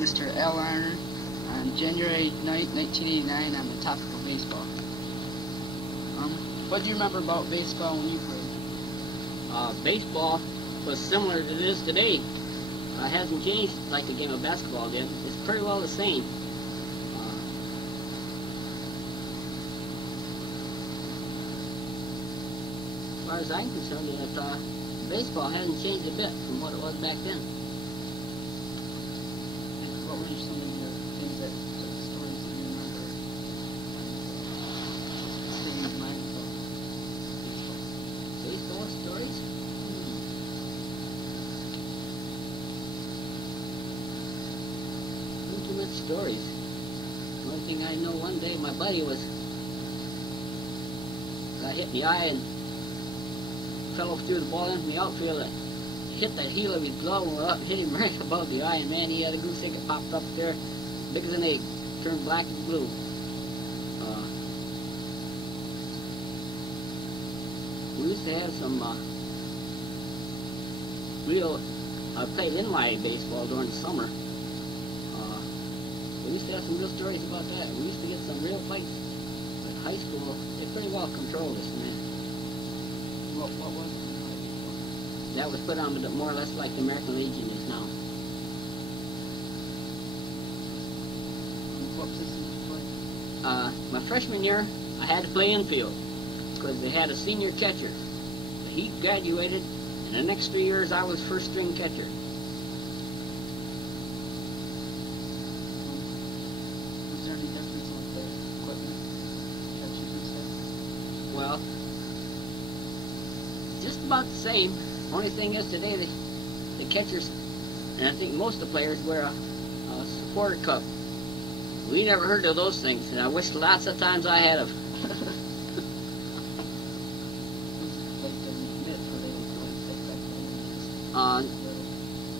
Mr. L. Larner. On January 9th, 1989, on the topic of baseball. What do you remember about baseball when you played? Baseball was similar to this today. It hasn't changed like the game of basketball did. It's pretty well the same. As far as I'm concerned, baseball hasn't changed a bit from what it was back then. What were some of your things that stories that you remember staying in mind about baseball stories? Not too much stories. The only thing I know, one day my buddy got hit in the eye and fell through the ball into the outfield. Hit that heel of his glove and went up and hit him right above the eye, and man, he had a goose egg that popped up there, big as an egg, turned black and blue. We used to have some I played inline baseball during the summer. We used to have some real stories about that. We used to get some real fights at high school. They pretty well controlled us, man. What was it? That was put on more or less like the American Legion is now. What position did you play? My freshman year, I had to play infield because they had a senior catcher. He graduated, and the next 3 years I was first string catcher. Was there any difference with the equipment, catchers and stuff? Well, just about the same. Only thing is today the catchers, and I think most of the players, wear a supporter cup. We never heard of those things, and I wish lots of times I had them.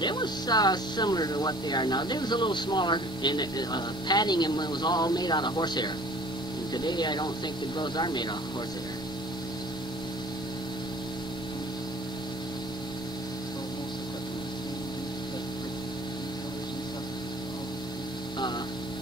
It was similar to what they are now. They was a little smaller, and padding them was all made out of horsehair. And today I don't think the gloves are made out of horsehair.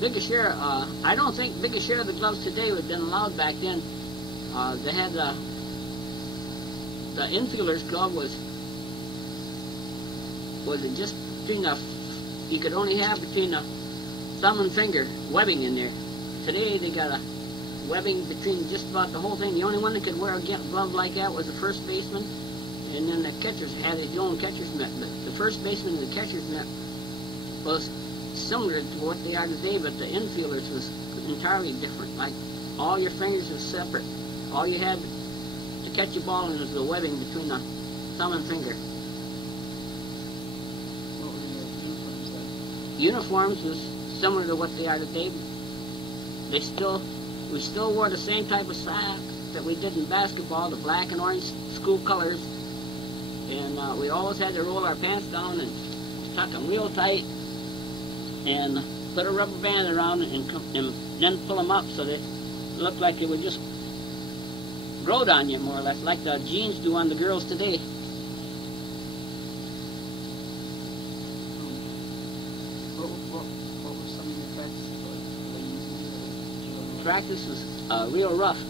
Biggest share, I don't think biggest share of the gloves today would have been allowed back then. They had the infielder's glove was it just between you could only have between the thumb and finger webbing in there. Today they got a webbing between just about the whole thing. The only one that could wear a glove like that was the first baseman, and then the catchers had his own catcher's mitt. But the first baseman and the catcher's mitt was similar to what they are today, but the infielders was entirely different. Like all your fingers were separate. All you had to catch a ball in was the webbing between the thumb and finger. What were your uniforms like? Uniforms was similar to what they are today. We still wore the same type of socks that we did in basketball, the black and orange school colors, and we always had to roll our pants down and tuck them real tight and put a rubber band around and then pull them up so they looked like they would just growed on you, more or less, like the jeans do on the girls today. What were some of your practices like? Practice was real rough.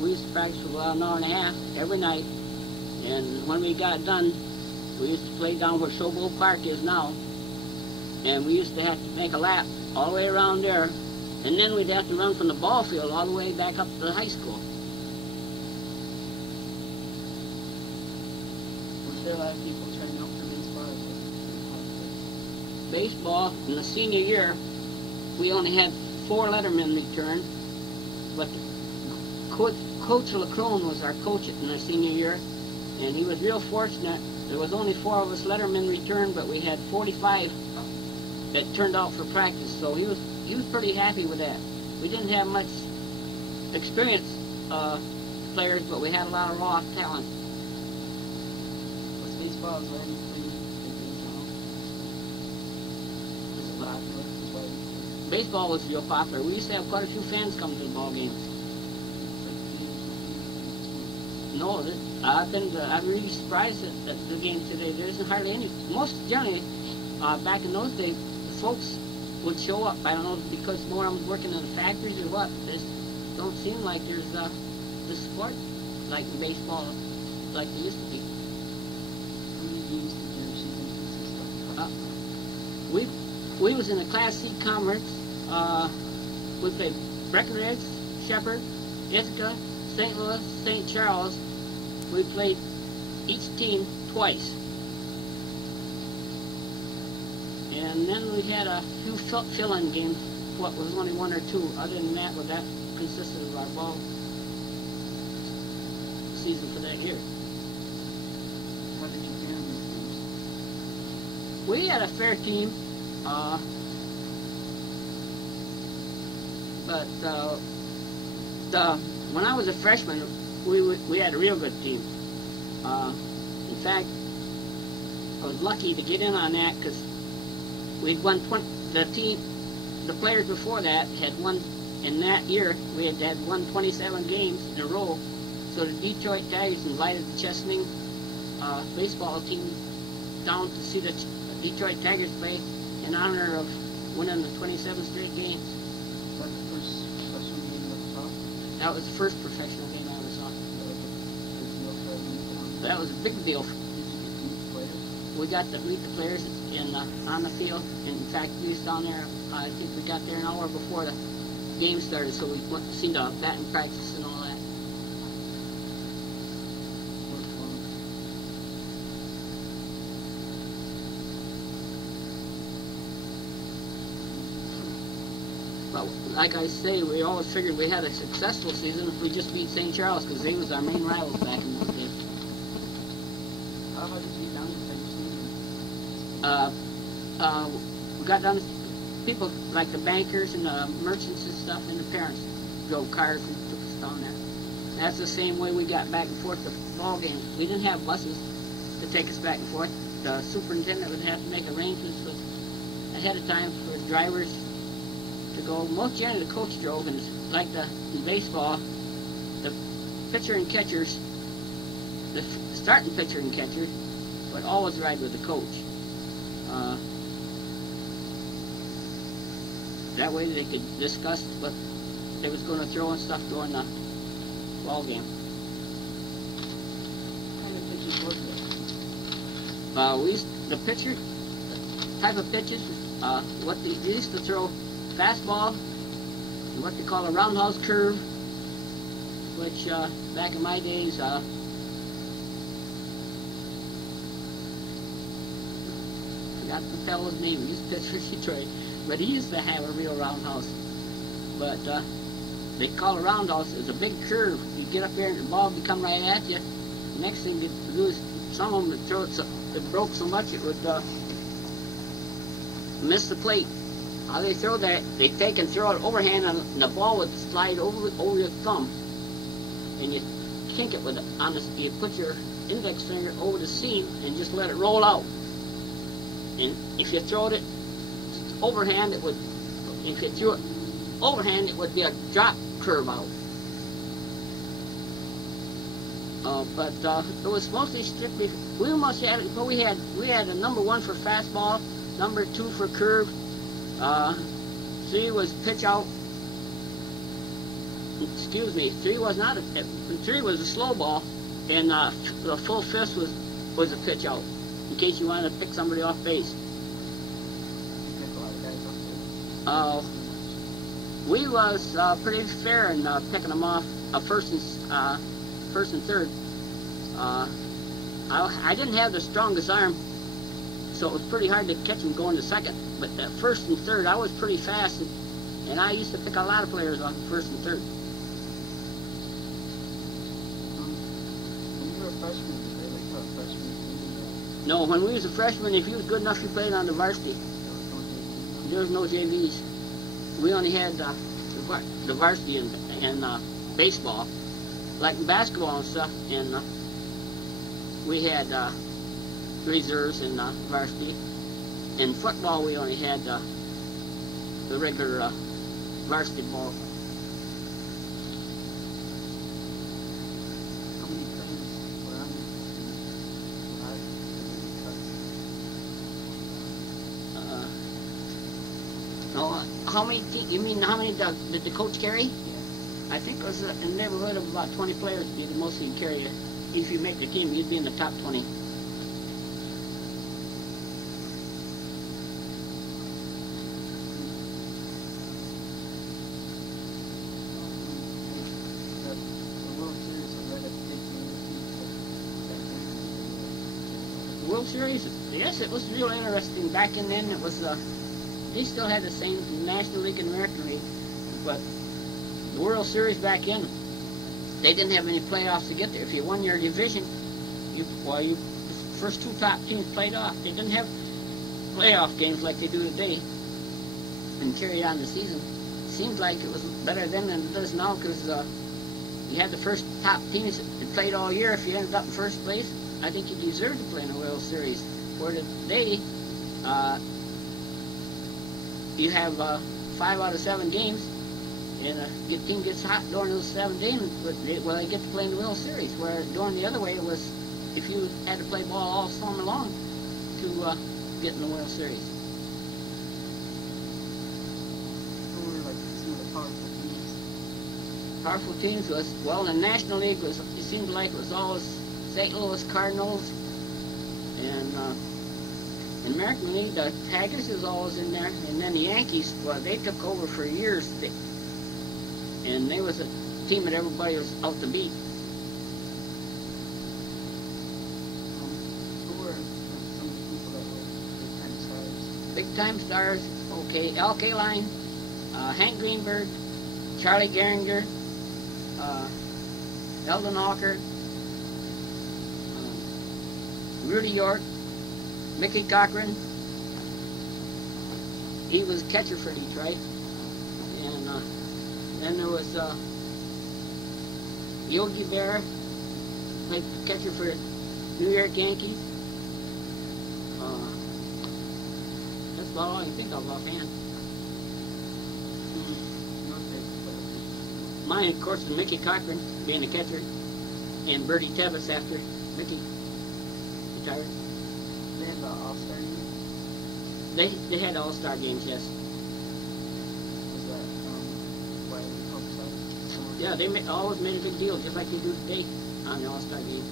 We used to practice for about an hour and a half every night, and when we got done, we used to play down where Showboat Park is now, and we used to have to make a lap all the way around there, and then we'd have to run from the ball field all the way back up to the high school. Was there a lot of people trying out for baseball? Baseball, in the senior year, we only had 4 lettermen return, but Coach LaCrone was our coach in our senior year, and he was real fortunate. There was only 4 of us lettermen returned, but we had 45 that turned out for practice, so he was pretty happy with that. We didn't have much experienced players, but we had a lot of raw talent. Was baseball as well popular? Baseball was real popular. We used to have quite a few fans come to the ball games. No, I'm really surprised at the games today. There isn't hardly any. Most generally, back in those days, the folks would show up. I don't know if it's because more of them working in the factories or what. It don't seem like there's the sport like in baseball like there used to be. How many games did your season consist of? We was in a Class C conference. We played Breckenridge, Shepherd, Ithaca, St. Louis, St. Charles. We played each team twice. And then we had a few fill-in games. What was only one or two. Other than that, well, that consisted of our ball season for that year. How did you fare in these games? We had a fair team, but when I was a freshman, we had a real good team. In fact, I was lucky to get in on that because we'd won the players before that had won. In that year, we had won 27 games in a row. So the Detroit Tigers invited the Chesaning baseball team down to see the Detroit Tigers play in honor of winning the 27 straight games. Was that the first professional game you ever saw? That was the first professional game I ever saw. That was a big deal for you to That was a big deal. Did you get to meet the players? We got to meet the players on the field. In fact, we was down there, I think we got there an hour before the game started, so we went to see the batting practice and all that. What fun. But like I say, we always figured we had a successful season if we just beat St. Charles, because they was our main rivals back in those days. How did you get down to your season? We got down to people like the bankers and the merchants and stuff, and the parents drove cars and took us down there. That's the same way we got back and forth to ball games. We didn't have buses to take us back and forth. The superintendent would have to make arrangements ahead of time for drivers to go. Most generally the coach drove, and like in baseball, the pitcher and catchers, the starting pitcher and catcher would always ride with the coach. That way they could discuss what they was going to throw and stuff during the ball game. What kind of pitches was it? The pitcher, type of pitches, what they used to throw fastball, and what they call a roundhouse curve, which back in my days, I forgot the fellow's name. He used to pitch for Detroit, but he used to have a real roundhouse. But they call a roundhouse is a big curve. You get up there and the ball would come right at you. The next thing you do is some of them would throw it so it broke so much it would miss the plate. How they throw that? They take and throw it overhand, and the ball would slide over your thumb, and you kink it with it on the. You put your index finger over the seam and just let it roll out. And if you throwed it overhand, it would. If you threw it overhand, it would be a drop curve out. But it was mostly strictly. We almost had. But we had a number 1 for fastball, number 2 for curve. 3 was pitch out. Excuse me. 3 was not a. 3 was a slow ball, and the full fist was a pitch out, in case you wanted to pick somebody off base. You picked a lot of guys up there. We was pretty fair in picking them off first and third. I didn't have the strongest arm, so it was pretty hard to catch them going to second. But at first and third, I was pretty fast, and I used to pick a lot of players off first and third. When you were a freshman, did they like a freshman team? No, when we was a freshman, if you was good enough, you played on the varsity. There was no JVs. We only had the varsity in baseball, like in basketball and stuff. And we had reserves in varsity. In football, we only had the regular varsity ball. How many players were on your team? How did you cut? Oh, how many? You mean how many did the coach carry? Yeah. I think it was in the neighborhood of about 20 players would be the most you'd carry. If you make the team, you'd be in the top 20. World Series, yes, it was real interesting. Back in then, it was they still had the same National League and American League, but the World Series back in, they didn't have any playoffs to get there. If you won your division, the first two top teams played off. They didn't have playoff games like they do today and carried on the season. Seems like it was better then than it is now because you had the first top teams that played all year. If you ended up in first place, I think you deserve to play in the World Series. Where today, you have 5 out of 7 games, and a team gets hot during those 7 games, well, they get to play in the World Series. Where during the other way, it was if you had to play ball all summer long to get in the World Series. Who were like some of the powerful teams? Powerful teams was, well, in the National League, it seemed like it was always St. Louis Cardinals, and in American League, the Tigers was always in there, and then the Yankees, well, they took over for years, and they was a team that everybody was out to beat. Who were some of the people that were Big-time stars, okay, Al Kaline, Hank Greenberg, Charlie Gehringer, Eldon Hawker, Rudy York, Mickey Cochran. He was catcher for Detroit. And then there was Yogi Berra, played catcher for New York Yankees. That's about all I can think of offhand. Mine, of course, is Mickey Cochran, being a catcher, and Bertie Tevis after Mickey retired. They had the All-Star game? They had All-Star games, yes. Was that why they publicized? Yeah, they always made a big deal, just like they do today on the All-Star game.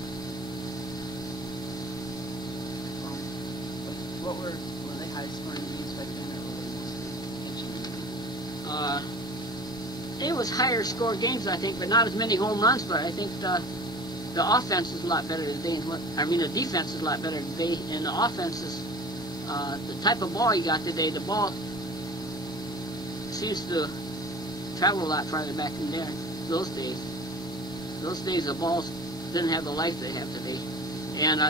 What were they high-scoring games back then, or were they mostly pitching? It was higher score games, I think, but not as many home runs. But I think the offense is a lot better today. The defense is a lot better today, and the offense is the type of ball you got today. The ball seems to travel a lot farther back in there. Those days the balls didn't have the life they have today. And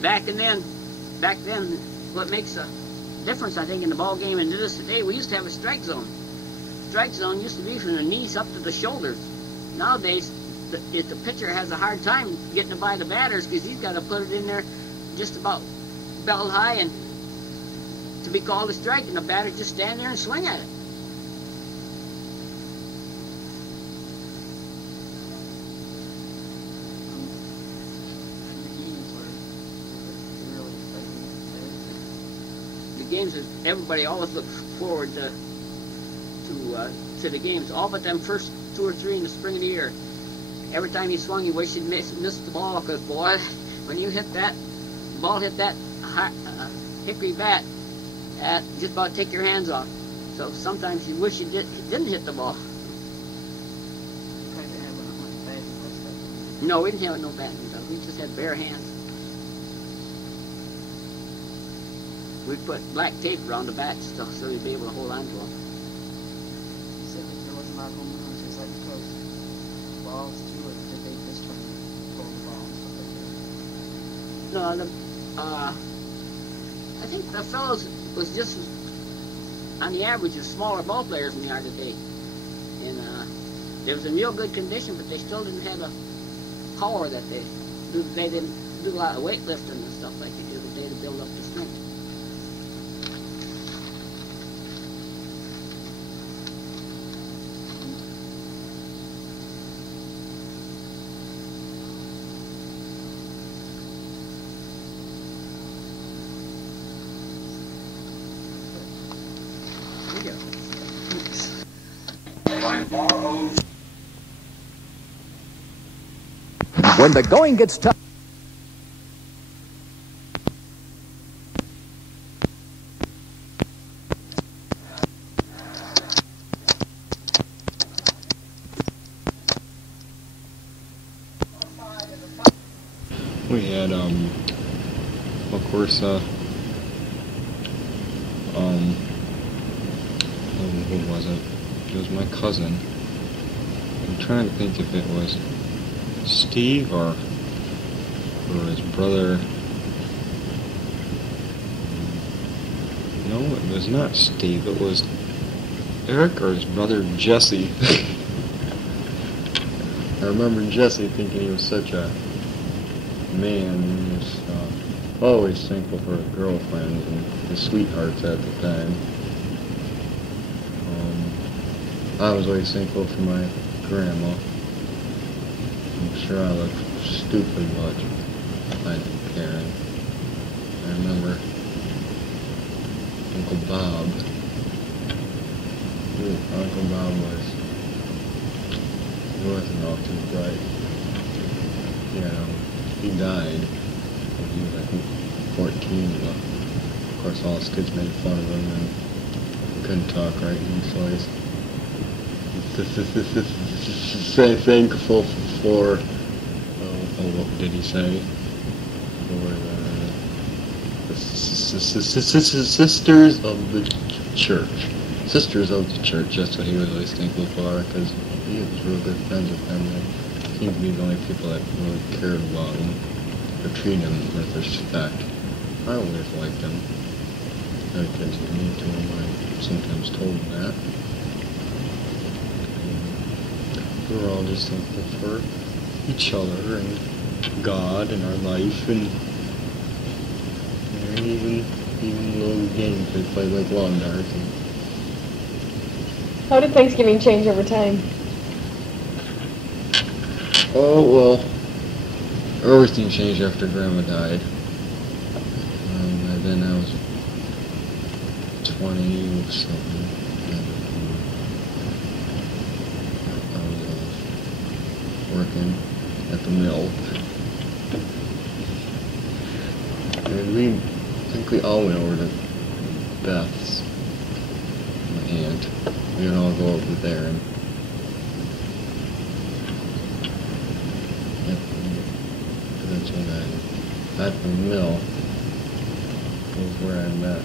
back then, what makes a difference, I think, in the ball game and this today, we used to have a strike zone. Strike zone used to be from the knees up to the shoulders. Nowadays, if the pitcher has a hard time getting it by the batters because he's got to put it in there just about belt high and to be called a strike, and the batter just stand there and swing at it. The games is everybody always looks forward to the games, all but them first 2 or 3 in the spring of the year. Every time you swung, you wish you'd missed the ball, because boy, when you hit that ball, hit that hickory bat, just about take your hands off. So sometimes you wish you didn't hit the ball. No, we didn't have no batting stuff. We just had bare hands. We put black tape around the bats so you'd be able to hold on to them. You said that there wasn't a lot of home runs. Is that because balls too, or did they just try to pull the ball and stuff like that? No, I think the fellows was just, on the average, as smaller ball players than they are today. And they was in real good condition, but they still didn't have the power that they do. They didn't do a lot of weightlifting and stuff like they do today to build up the strength. Yeah. When the going gets tough. We had, of course, who was it? It was my cousin. I'm trying to think if it was Steve or his brother. No, it was not Steve. It was Eric or his brother Jesse. I remember Jesse thinking he was such a man. He was always thankful for his girlfriends and his sweethearts at the time. I was always thankful for my grandma. I'm sure I looked stupid much. I didn't care. I remember Uncle Bob. Uncle Bob he wasn't all too bright. He died when he was, I think, 14. Of course, all his kids made fun of him, and he couldn't talk right, so he's thankful for, what did he say? For the sisters of the church. Sisters of the church, that's what he was always thankful for, because he was real good friends with them. They seemed to be the only people that really cared about him, or treated him with respect. I always liked him. Other kids that mean to him, I sometimes told him that. We were all just thankful for each other and God and our life, and even little games they played like lawn darts. How did Thanksgiving change over time? Oh, well, everything changed after Grandma died. And then I was 20 or something. I was working at the mill. And I think we all went over to Beth's, my aunt. We would all go over there, and that's when at the mill was where I met.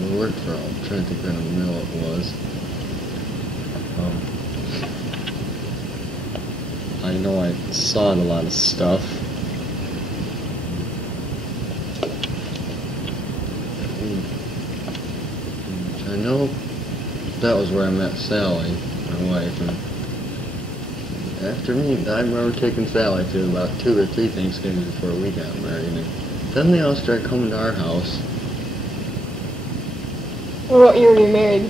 We worked for, I'm trying to think what kind of mill it was. I know I sawed a lot of stuff. I know that was where I met Sally, my wife, and after me, I remember taking Sally to about 2 or 3 Thanksgivings before we got married, and then they all started coming to our house. What year were you married?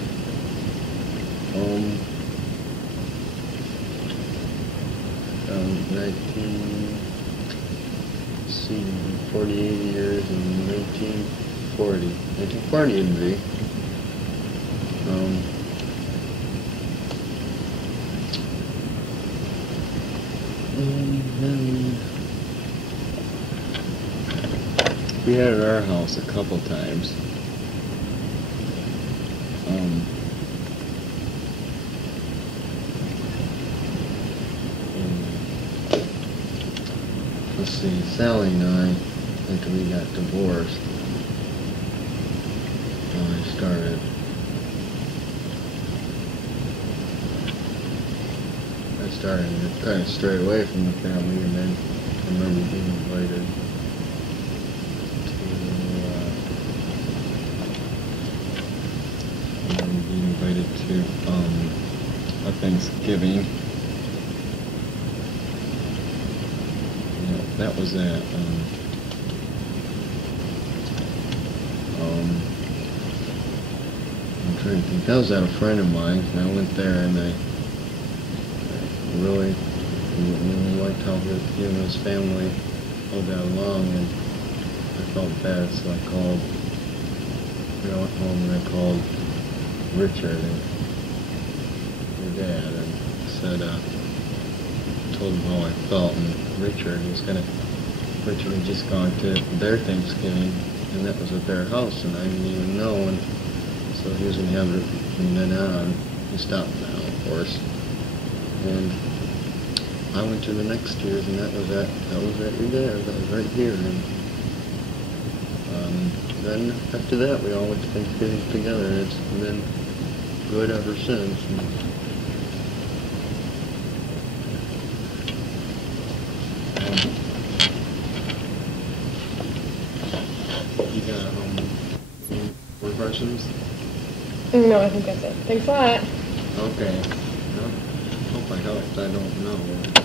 48 years in 1940. 1940 it'd be. And then we had it at our house a couple times. Let's see, Sally and I, after we got divorced, I started kind of strayed away from the family, and then I remember being invited to a Thanksgiving. That was at I'm trying to think. That was at a friend of mine, and I went there, and I really liked how he and his family all got along, and I felt bad, so I called. I went home and I called Richard and your dad and said, told him how I felt, and Richard had just gone to their Thanksgiving, and that was at their house, and I didn't even know, and so he was going to have it from then on. He stopped now, of course, and I went to the next year's, and that was at your dad, that was right here, and then after that we all went to Thanksgiving together, and it's been good ever since. And you got more questions? No, I think that's it. Thanks a lot. Okay. Well, hope I helped. I don't know.